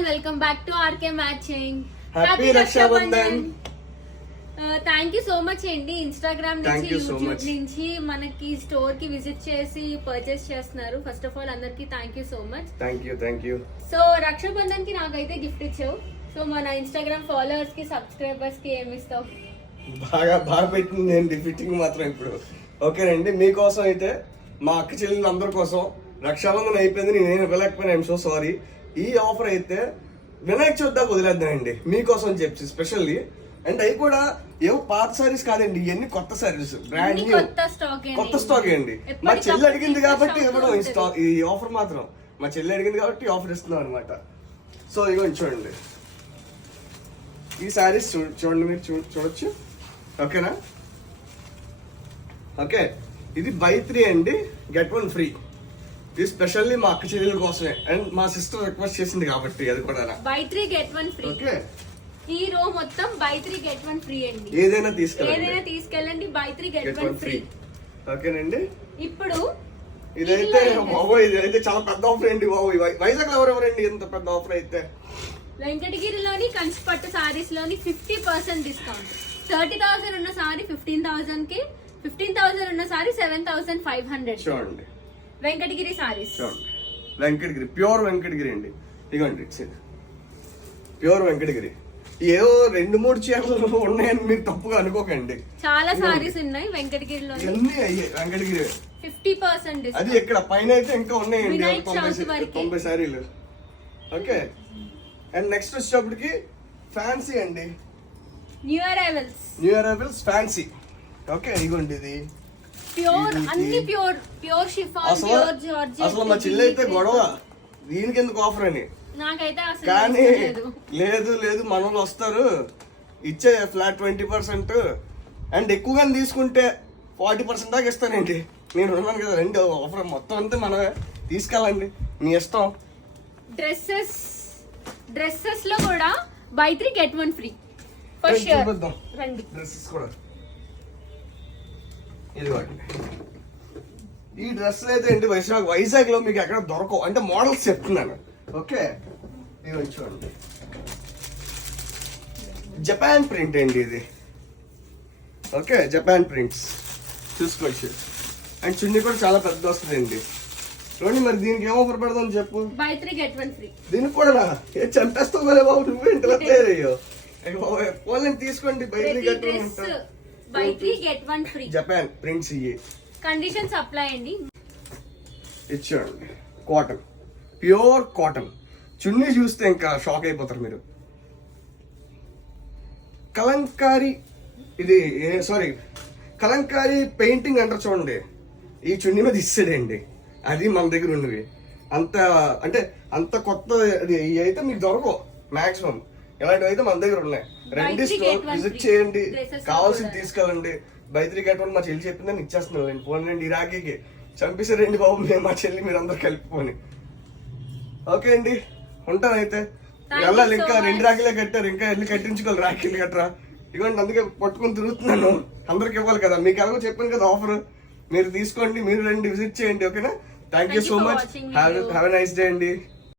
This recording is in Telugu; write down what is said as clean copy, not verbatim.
All welcome back to RK matching. Happy Rakshabandhan. Thank you so much అండి. ఇన్స్టాగ్రామ్ నుంచి యూట్యూబ్ నుంచి మనకి స్టోర్ కి విజిట్ చేసి పర్చేస్ చేస్తున్నారు. ఫస్ట్ ఆఫ్ ఆల్ అందరికి thank you so much. Thank you. So Rakshabandhan కి నాకైతే గిఫ్ట్ ఇచ్చావు. సో మన ఇన్స్టాగ్రామ్ ఫాలోవర్స్ కి సబ్స్క్రైబర్స్ కి ఏమి ఇస్తావు? బాగా పెట్టింది నేను ఫిట్టింగ్ మాత్రం ఇప్పుడు. ఓకేనండి, మీకోసం అయితే మా అక్క చెల్లెలు అందరి కోసం రక్షాబంధన్ అయిపోయింది. నేను వెళ్ళకపోయినా ఐఎమ్ సో సారీ. ఈ ఆఫర్ అయితే వినాయక చవితి దాకా వదిలేద్దానండి మీకోసం చెప్పి స్పెషల్లీ. అండ్ అవి కూడా ఏవో పాత సారీస్ కాదండి, ఇవన్నీ కొత్త సారీస్, బ్రాండ్ న్యూ కొత్త స్టాక్ అండి. మా చెల్లి అడిగింది కాబట్టి ఇవ్వడం ఈ ఆఫర్ మాత్రం మా చెల్లి అడిగింది కాబట్టి ఆఫర్ ఇస్తున్నాం అనమాట. సో ఇగో చూడండి, ఈ సారీస్ చూడండి, మీరు చూడొచ్చు. ఓకేనా? ఓకే, ఇది బై 3 అండి, గెట్ 1 ఫ్రీ. ఇది స్పెషల్లీ మా అక్క చెల్లెల కోసమే. అండ్ మా సిస్టర్ రిక్వెస్ట్ చేసింది కాబట్టి అది కూడా బై 3 గెట్ 1 ఫ్రీ. ఓకే, ఈ రో మొత్తం బై 3 గెట్ 1 ఫ్రీ అండి. ఏదైనా తీసుకెళ్ళండి బై 3 గెట్ 1 ఫ్రీ. ఓకేనండి. ఇప్పుడు ఇదైతే చాలా పెద్ద ఆఫర్ అండి బాబు. వైజాగ్ లో ఎవరెవరండి ఎంత పెద్ద ఆఫర్ అయితే? వెంకటగిరిలోని కంచిపట్టు సారీస్ లోని 50% డిస్కౌంట్. 30,000 ఉన్న సారీ 15,000 కి, 15,000 ఉన్న సారీ 7,500. చూడండి, వెంకటగిరి సారీస్. చూడండి, వెంకటగిరి, ప్యూర్ వెంకటగిరి అండి. ఇదిగోండి, ప్యూర్ వెంకటగిరి. ఏవో 2-3 చీరలు ఉన్నాయని మీరు తప్పుగా అనుకోకండి. చాలా సారీస్ ఉన్నాయి వెంకటగిరిలో. అన్ని వెంకటగిరి 50% డిస్కౌంట్. అది ఇక్కడ పైన అయితే ఇంకా ఉన్నాయండి 90 సారీలు. ఓకే, అండ్ నెక్స్ట్ వచ్చేటప్పటికి ఫ్యాన్సీ అండి, న్యూ అరైవల్స్ ఫ్యాన్సీ. ఓకే, ఇదిగోండి, ఇది ప్యూర్, అన్ని ప్యూర్ షిఫాన్, ప్యూర్ జార్జెట్. అసలు మా చెల్లి అయితే గొడవ దీనికి ఎందుకు ఆఫర్ అని. నాకైతే అసలు కానీ లేదు మన వాళ్ళు వస్తారు, ఇచ్చే ఫ్లాట్ 20%. అండ్ ఎక్కువగా తీసుకుంటే 40% దాకా ఇస్తానండి. నేను ఉన్నాను కదా, 2 ఆఫర్ మొత్తం అంతా మనమే తీసుకెళ్ళండి, మీ ఇష్టం. డ్రెస్సెస్ లో కూడా బై 3 గెట్ 1 ఫ్రీ. రండి, డ్రెస్సెస్ కూడా ఇదిగోండి. ఈ డ్రెస్ అయితే ఏంటి, వైజాగ్ లో మీకు ఎక్కడ దొరకవు, అంటే మోడల్స్ చెప్తున్నాను. ఓకే, ఇది చూడండి, జపాన్ ప్రింట్ అండి ఇది. ఓకే, జపాన్ ప్రింట్స్ చూసుకోవచ్చు. అండ్ చున్నీ కూడా చాలా పెద్ద వస్తుందండి. చూడండి, మరి దీనికి ఏం ఆఫర్ పెడదాం చెప్పు? By 3 get 1 free. దీనికి కూడా చంపేస్తావు కదా బాబు, నువ్వు ఇంట్లో తయారయ్యో. పోలని తీసుకోండి, by 3 get 1 free. Japan prints ఇవి, కండిషన్స్ అప్లై అండి. ఇచ్చేయండి, కాటన్, ప్యూర్ కాటన్. చున్నీ చూస్తే ఇంకా షాక్ అయిపోతారు మీరు. కలంకారీ, ఇది కలంకారీ పెయింటింగ్ అంటారు చూడండి, ఈ చున్నీ మీద ఇస్తాడండి. అది మన దగ్గర ఉన్నవి. అంత కొత్త ఇవి అయితే మీకు దొరకవు మాక్సిమం. ఇలాంటివి అయితే మన దగ్గర ఉన్నాయి. రండి, స్టోర్ విజిట్ చేయండి, కావాల్సింది తీసుకెళ్ళండి. బై 3 గెట్ 1 మా చెల్లి చెప్పిందని ఇచ్చేస్తున్నాను నేను. ఫోన్ రండి, ఈ రాఖీకి చంపేసారండి బాబు మేము, మా చెల్లి మీరు అందరు కలిపిపోని. ఓకే అండి, ఉంటానైతే. వెళ్ళాలి, ఇంకా 2 రాఖీలే కట్టారు, ఇంకా వెళ్ళి కట్టించుకోవాలి రాఖీలు కట్టరా. ఇవ్వండి, అందుకే పట్టుకుని తిరుగుతున్నాను. అందరికి ఇవ్వాలి కదా, మీకు ఎలాగో చెప్పాను కదా ఆఫర్. మీరు తీసుకోండి, మీరు రండి, విజిట్ చేయండి. ఓకేనా? Thank you so much. Have a nice day అండి.